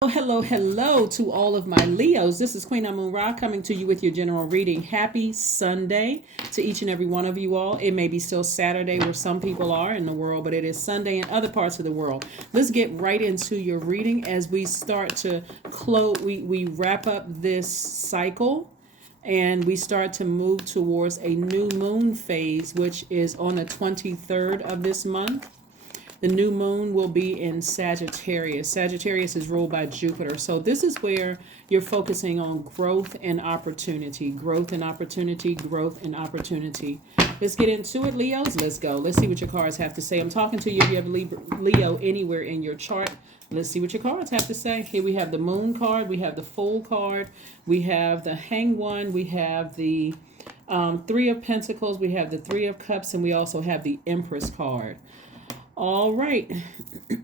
Hello, hello to all of my Leos. This is Queen Amun Ra coming to you with your general reading. Happy Sunday to each and every one of you all. It may be still Saturday where some people are in the world, but it is Sunday in other parts of the world. Let's get right into your reading as we start to close. We wrap up this cycle and we start to move towards a new moon phase, which is on the 23rd of this month. The new moon will be in Sagittarius. Sagittarius is ruled by Jupiter. So this is where you're focusing on growth and opportunity. Growth and opportunity, growth and opportunity. Let's get into it, Leos. Let's go. Let's see what your cards have to say. I'm talking to you if you have Leo anywhere in your chart. Let's see what your cards have to say. Here we have the moon card. We have the fool card. We have the hang one. We have the three of pentacles. We have the three of cups. And we also have the empress card. All right.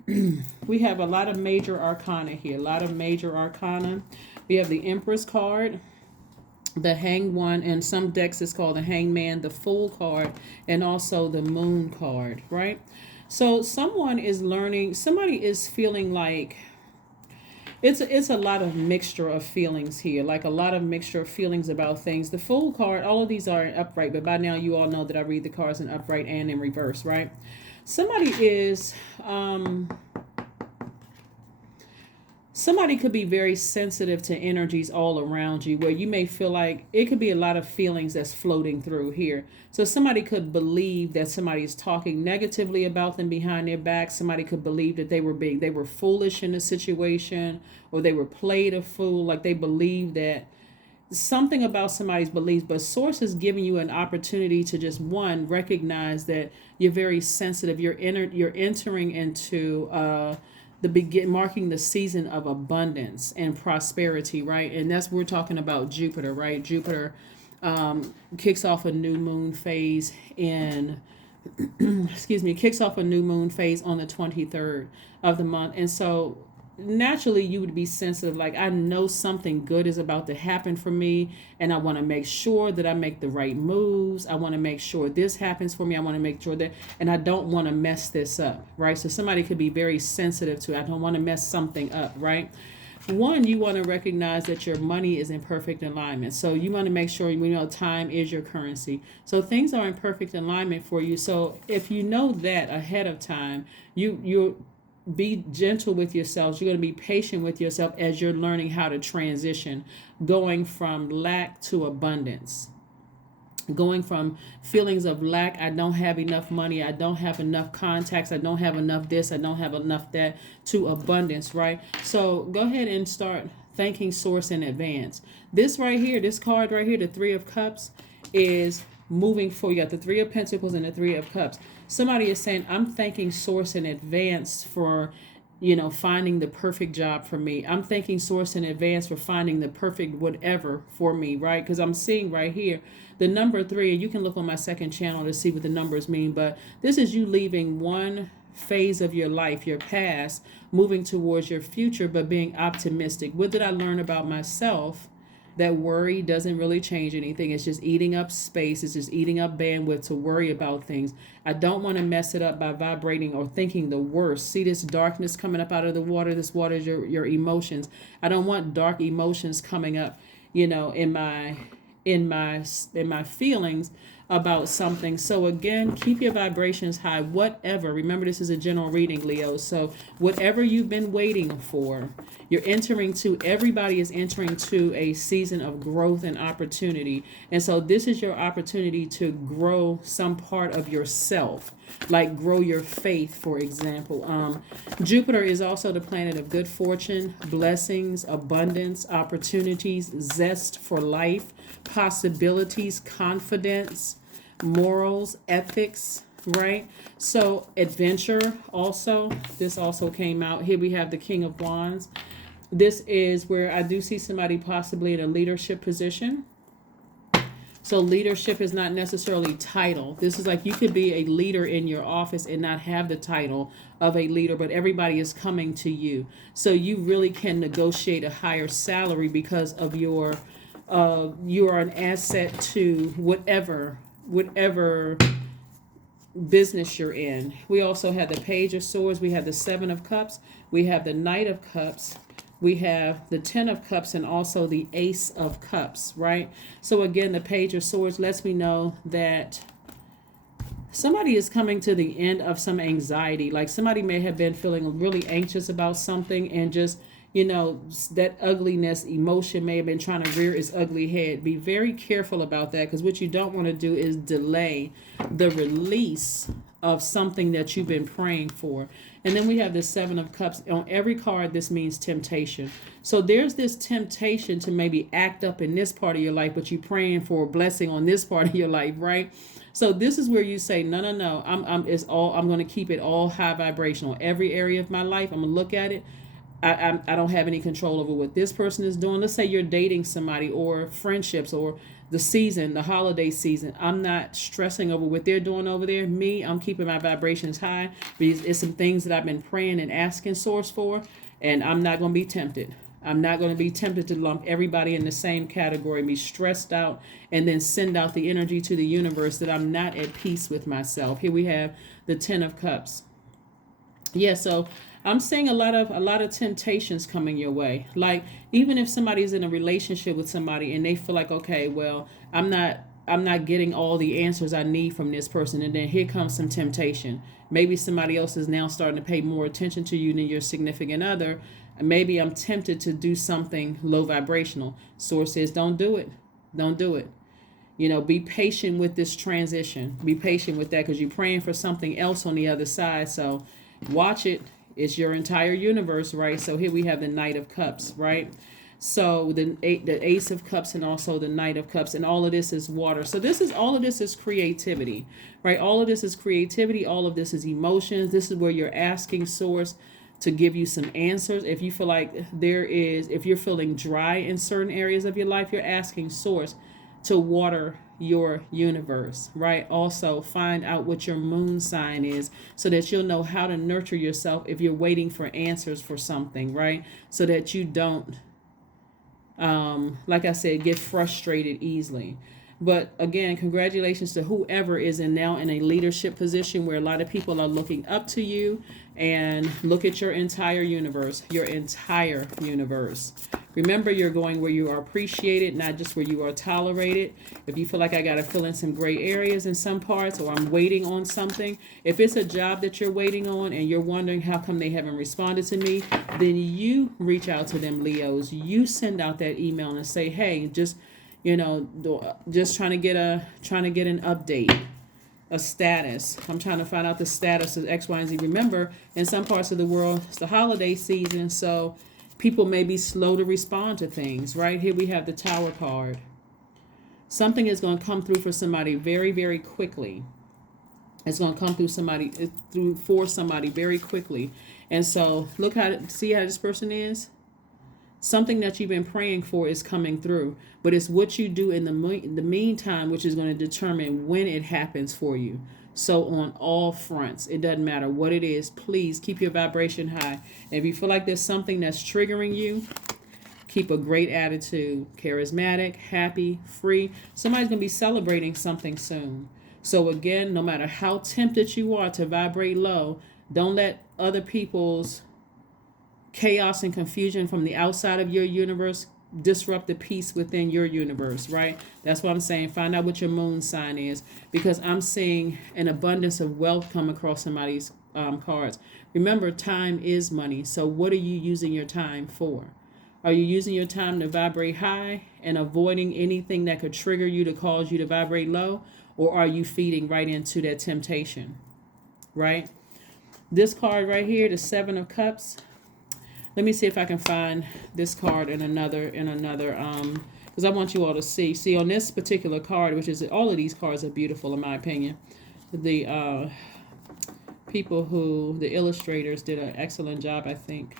We have a lot of major arcana here. A lot of major arcana. We have the Empress card, the Hanged One, and some decks is called the Hangman, the Fool card, and also the Moon card, right? So someone is learning, somebody is feeling like it's a lot of mixture of feelings here, like a lot of mixture of feelings about things. The Fool card, all of these are in upright, but by now you all know that I read the cards in upright and in reverse, right? Somebody is, somebody could be very sensitive to energies all around you where you may feel like it could be a lot of feelings that's floating through here. So somebody could believe that somebody is talking negatively about them behind their back. Somebody could believe that they were foolish in a situation, or they were played a fool, like they believe that something about somebody's beliefs, but source is giving you an opportunity to just recognize that you're very sensitive. You're entering into marking the season of abundance and prosperity, right? And that's we're talking about Jupiter, right? Jupiter kicks off a new moon phase in kicks off a new moon phase on the 23rd of the month. And so naturally you would be sensitive, like I know something good is about to happen for me, and I want to make sure that I make the right moves. I want to make sure this happens for me. I want to make sure that, and I don't want to mess this up, right? So somebody could be very sensitive to, I don't want to mess something up, right? One, you want to recognize that your money is in perfect alignment. So you want to make sure you know time is your currency. So things are in perfect alignment for you. So if you know that ahead of time, you're be gentle with yourselves. You're going to be patient with yourself as you're learning how to transition, going from lack to abundance, going from feelings of lack. I don't have enough money. I don't have enough contacts. I don't have enough this. I don't have enough that, to abundance, right? So go ahead and start thanking source in advance. This right here, this card right here, the Three of Cups, is moving forward. You got the Three of Pentacles and the Three of Cups. Somebody is saying, I'm thanking source in advance for, finding the perfect job for me. I'm thanking source in advance for finding the perfect whatever for me, right? Because I'm seeing right here the number 3, and you can look on my second channel to see what the numbers mean, but this is you leaving one phase of your life, your past, moving towards your future, but being optimistic. What did I learn about myself? That worry doesn't really change anything. It's just eating up space. It's just eating up bandwidth to worry about things. I don't want to mess it up by vibrating or thinking the worst. See this darkness coming up out of the water? This water is your emotions. I don't want dark emotions coming up, in my feelings about something. So again, keep your vibrations high. Whatever. Remember, this is a general reading, Leo. So whatever you've been waiting for, everybody is entering to a season of growth and opportunity. And so this is your opportunity to grow some part of yourself, like grow your faith, for example. Jupiter is also the planet of good fortune, blessings, abundance, opportunities, zest for life, possibilities, confidence, morals, ethics, right? So adventure also, this also came out. Here we have the King of Wands. This is where I do see somebody possibly in a leadership position. So leadership is not necessarily title. This is like you could be a leader in your office and not have the title of a leader, but everybody is coming to you. So you really can negotiate a higher salary because of you are an asset to whatever business you're in. We also have the Page of Swords. We have the Seven of Cups. We have the Knight of Cups. We have the 10 of Cups and also the Ace of Cups, right? So again, the Page of Swords lets me know that somebody is coming to the end of some anxiety. Like somebody may have been feeling really anxious about something, and just, that ugliness emotion may have been trying to rear its ugly head. Be very careful about that, because what you don't want to do is delay the release of something that you've been praying for. And then we have the 7 of Cups. On every card, this means temptation. So there's this temptation to maybe act up in this part of your life, but you're praying for a blessing on this part of your life, right? So this is where you say, no. I'm going to keep it all high vibrational. Every area of my life, I'm going to look at it. I don't have any control over what this person is doing. Let's say you're dating somebody, or friendships, or the season, the holiday season. I'm not stressing over what they're doing over there. I'm keeping my vibrations high, because it's some things that I've been praying and asking Source for, and I'm not going to be tempted. I'm not going to be tempted to lump everybody in the same category, be stressed out, and then send out the energy to the universe that I'm not at peace with myself. Here we have the 10 of Cups. Yeah, so I'm seeing a lot of temptations coming your way. Like, even if somebody's in a relationship with somebody and they feel like, okay, well, I'm not getting all the answers I need from this person, and then here comes some temptation. Maybe somebody else is now starting to pay more attention to you than your significant other. Maybe I'm tempted to do something low vibrational. Source says, don't do it. Don't do it. Be patient with this transition. Be patient with that, because you're praying for something else on the other side. So watch it. It's your entire universe, right? So here we have the Knight of Cups, right? So the Ace of Cups and also the Knight of Cups, and all of this is water. So all of this is creativity, right? All of this is creativity. All of this is emotions. This is where you're asking Source to give you some answers. If you feel like if you're feeling dry in certain areas of your life, you're asking Source to water your universe, right? Also, find out what your moon sign is, so that you'll know how to nurture yourself if you're waiting for answers for something, right? So that you don't, like I said, get frustrated easily. But again, congratulations to whoever is now in a leadership position, where a lot of people are looking up to you. And look at your entire universe, Remember, you're going where you are appreciated, not just where you are tolerated. If you feel like I got to fill in some gray areas in some parts, or I'm waiting on something, if it's a job that you're waiting on and you're wondering how come they haven't responded to me, then you reach out to them, Leos. You send out that email and say, hey, just trying to get an update, a status. I'm trying to find out the status of X, Y, and Z. Remember, in some parts of the world, it's the holiday season, so people may be slow to respond to things, right? Here we have the Tower card. Something is going to come through for somebody very, very quickly. It's going to come for somebody very quickly. And so see how this person is? Something that you've been praying for is coming through, but it's what you do in the meantime, which is going to determine when it happens for you. So on all fronts, it doesn't matter what it is, please keep your vibration high. And if you feel like there's something that's triggering you, keep a great attitude, charismatic, happy, free. Somebody's going to be celebrating something soon. So again, no matter how tempted you are to vibrate low, don't let other people's chaos and confusion from the outside of your universe disrupt the peace within your universe, right? That's what I'm saying. Find out what your moon sign is, because I'm seeing an abundance of wealth come across somebody's cards. Remember, time is money. So what are you using your time for? Are you using your time to vibrate high and avoiding anything that could trigger you to cause you to vibrate low? Or are you feeding right into that temptation, right? This card right here, the 7 of Cups. Let me see if I can find this card in another, because I want you all to see. See, on this particular card, which is, all of these cards are beautiful in my opinion. The the illustrators did an excellent job, I think.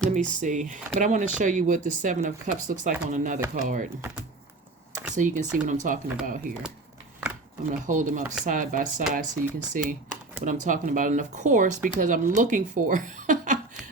Let me see. But I want to show you what the 7 of Cups looks like on another card, so you can see what I'm talking about here. I'm going to hold them up side by side so you can see what I'm talking about. And of course, because I'm looking for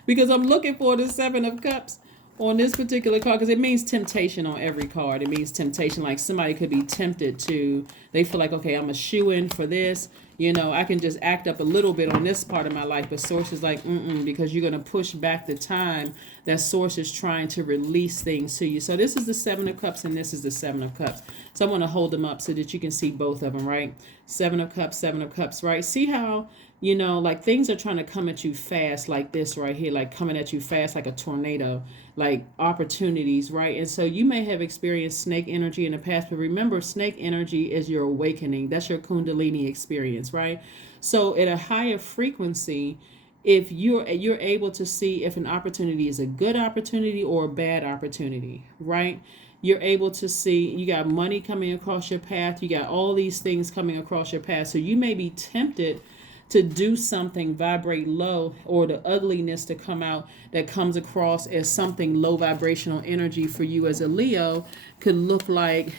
the 7 of Cups on this particular card, because it means temptation on every card. It means temptation. Like somebody could be tempted to, they feel like, okay, I'm a shoe-in for this. I can just act up a little bit on this part of my life. But Source is like, because you're going to push back the time that source is trying to release things to you. So this is the Seven of Cups and this is the Seven of Cups. So I want to hold them up so that you can see both of them, right? Seven of Cups, right? See how, like things are trying to come at you fast like this right here, like coming at you fast like a tornado, like opportunities, right? And so you may have experienced snake energy in the past, but remember, snake energy is your awakening. That's your Kundalini experience, right? So at a higher frequency, if you're able to see if an opportunity is a good opportunity or a bad opportunity, right? You're able to see, you got money coming across your path, you got all these things coming across your path. So you may be tempted to do something vibrate low, or the ugliness to come out that comes across as something low vibrational energy for you as a Leo could look like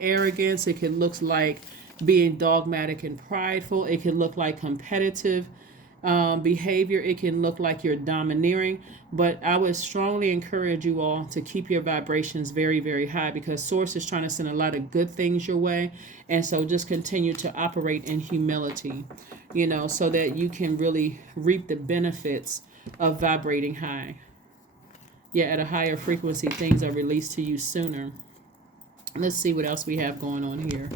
arrogance, it could look like being dogmatic and prideful, it can look like competitive behavior, it can look like you're domineering. But I would strongly encourage you all to keep your vibrations very, very high, because source is trying to send a lot of good things your way. And so just continue to operate in humility, so that you can really reap the benefits of vibrating high. Yeah, at a higher frequency, things are released to you sooner. Let's see what else we have going on here.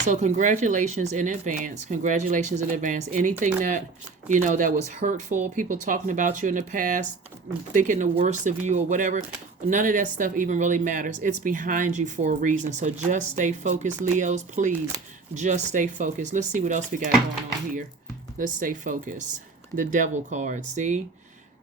So congratulations in advance. Congratulations in advance. Anything that, that was hurtful, people talking about you in the past, thinking the worst of you or whatever, none of that stuff even really matters. It's behind you for a reason. So just stay focused, Leos. Please, just stay focused. Let's see what else we got going on here. Let's stay focused. The Devil card, see?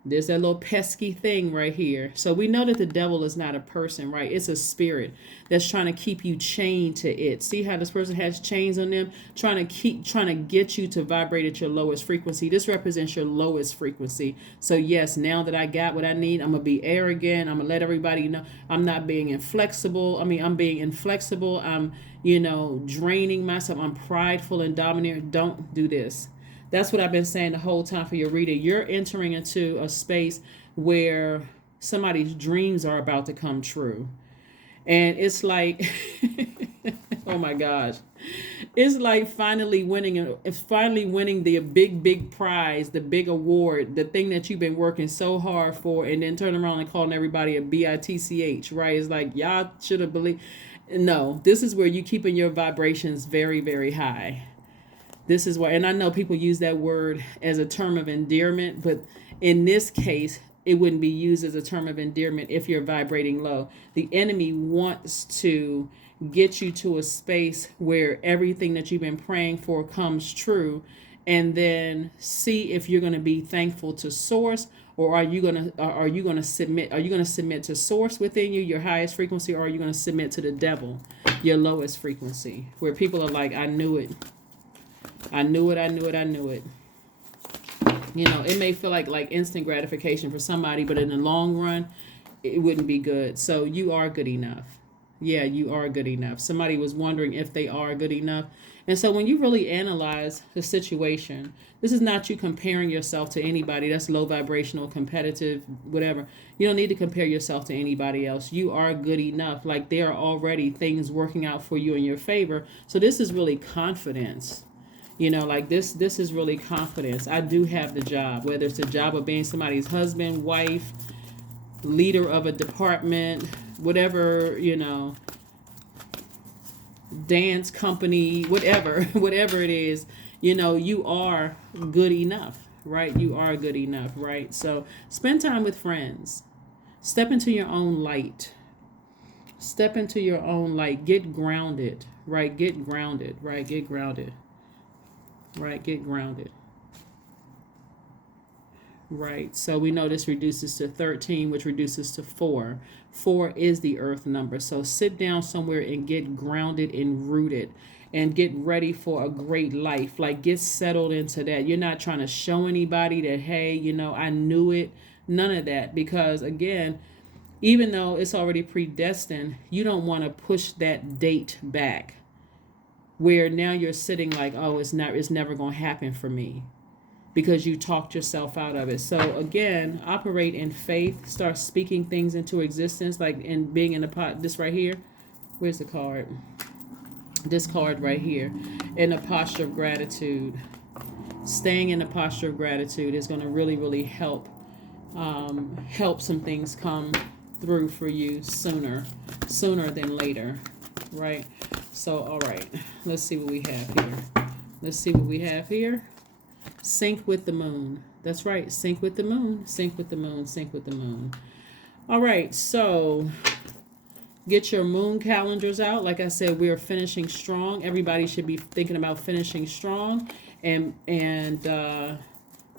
There's that little pesky thing right here. So we know that the devil is not a person, right? It's a spirit that's trying to keep you chained to it. See how this person has chains on them? Trying to get you to vibrate at your lowest frequency. This represents your lowest frequency. So yes, now that I got what I need, I'm going to be arrogant. I'm going to let everybody know I'm not being inflexible. I'm being inflexible. I'm, draining myself. I'm prideful and domineering. Don't do this. That's what I've been saying the whole time for your reader. You're entering into a space where somebody's dreams are about to come true. And it's like, oh my gosh. It's like finally winning the big prize, the big award, the thing that you've been working so hard for, and then turn around and calling everybody a bitch, right? It's like, y'all should have believed. No, this is where you keeping your vibrations very, very high. This is why, and I know people use that word as a term of endearment, but in this case, it wouldn't be used as a term of endearment if you're vibrating low. The enemy wants to get you to a space where everything that you've been praying for comes true, and then see if you're going to be thankful to source, or are you going to submit to source within you, your highest frequency, or are you going to submit to the devil, your lowest frequency, where people are like, I knew it. I knew it. It may feel like instant gratification for somebody, but in the long run, it wouldn't be good. So you are good enough. Yeah, you are good enough. Somebody was wondering if they are good enough. And so when you really analyze the situation, this is not you comparing yourself to anybody that's low vibrational, competitive, whatever. You don't need to compare yourself to anybody else. You are good enough. Like there are already things working out for you in your favor. So this is really confidence. This is really confidence. I do have the job, whether it's the job of being somebody's husband, wife, leader of a department, whatever, dance company, whatever it is, you are good enough, right? You are good enough, right? So spend time with friends. Step into your own light. Step into your own light. Get grounded, right? Get grounded, right? Get grounded. Right, get grounded. Right, so we know this reduces to 13, which reduces to 4. 4 is the earth number. So sit down somewhere and get grounded and rooted and get ready for a great life. Like get settled into that. You're not trying to show anybody that, hey, I knew it. None of that. Because again, even though it's already predestined, you don't want to push that date back, where now you're sitting like, oh, it's never going to happen for me, because you talked yourself out of it. So again, operate in faith, start speaking things into existence, like in being in the pot. This right here, where's the card? This card right here, in a posture of gratitude. Staying in the posture of gratitude is going to really, really help help some things come through for you sooner than later, right? So, all right, let's see what we have here. Let's see what we have here. Sync with the moon. That's right. Sync with the moon. Sync with the moon. Sync with the moon. All right. So get your moon calendars out. Like I said, we are finishing strong. Everybody should be thinking about finishing strong and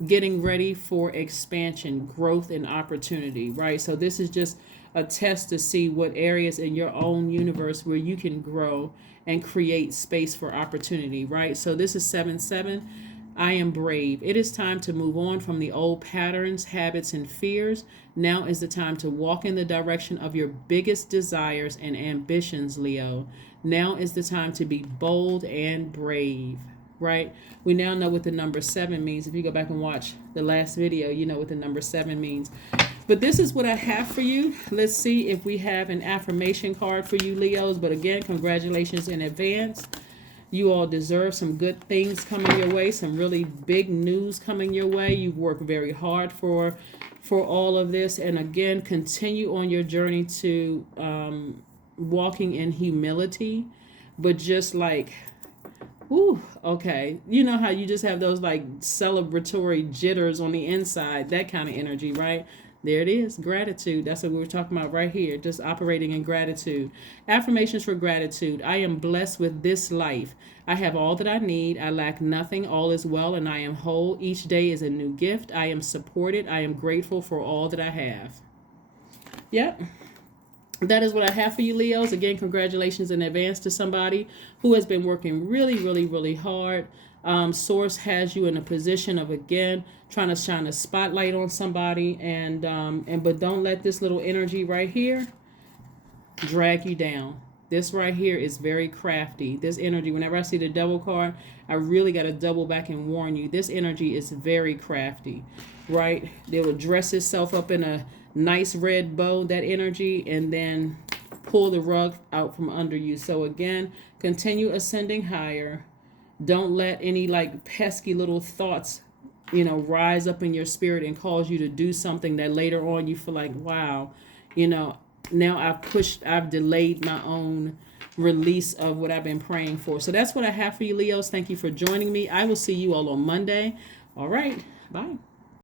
getting ready for expansion, growth, and opportunity, right? So this is just a test to see what areas in your own universe where you can grow and create space for opportunity, right? So this is 7-7. I am brave. It is time to move on from the old patterns, habits, and fears. Now is the time to walk in the direction of your biggest desires and ambitions, Leo. Now is the time to be bold and brave, right? We now know what the number 7 means. If you go back and watch the last video, you know what the number 7 means. But this is what I have for you. Let's see if we have an affirmation card for you, Leos. But again, congratulations in advance. You all deserve some good things coming your way, some really big news coming your way. You've worked very hard for all of this. And again, continue on your journey to walking in humility, but just like, ooh, okay. You know how you just have those like celebratory jitters on the inside, that kind of energy, right? There it is. Gratitude. That's what we were talking about right here. Just operating in gratitude. Affirmations for gratitude. I am blessed with this life. I have all that I need. I lack nothing. All is well and I am whole. Each day is a new gift. I am supported. I am grateful for all that I have. Yep. That is what I have for you, Leos. Again, congratulations in advance to somebody who has been working really, really, really hard. Source has you in a position of, again, trying to shine a spotlight on somebody, but don't let this little energy right here drag you down. This right here is very crafty. This energy, whenever I see the devil card, I really got to double back and warn you. This energy is very crafty, right? It will dress itself up in a nice red bow, that energy, and then pull the rug out from under you. So again, continue ascending higher. Don't let any like pesky little thoughts, rise up in your spirit and cause you to do something that later on you feel like, wow, now I've delayed my own release of what I've been praying for. So that's what I have for you, Leos. Thank you for joining me. I will see you all on Monday. All right. Bye.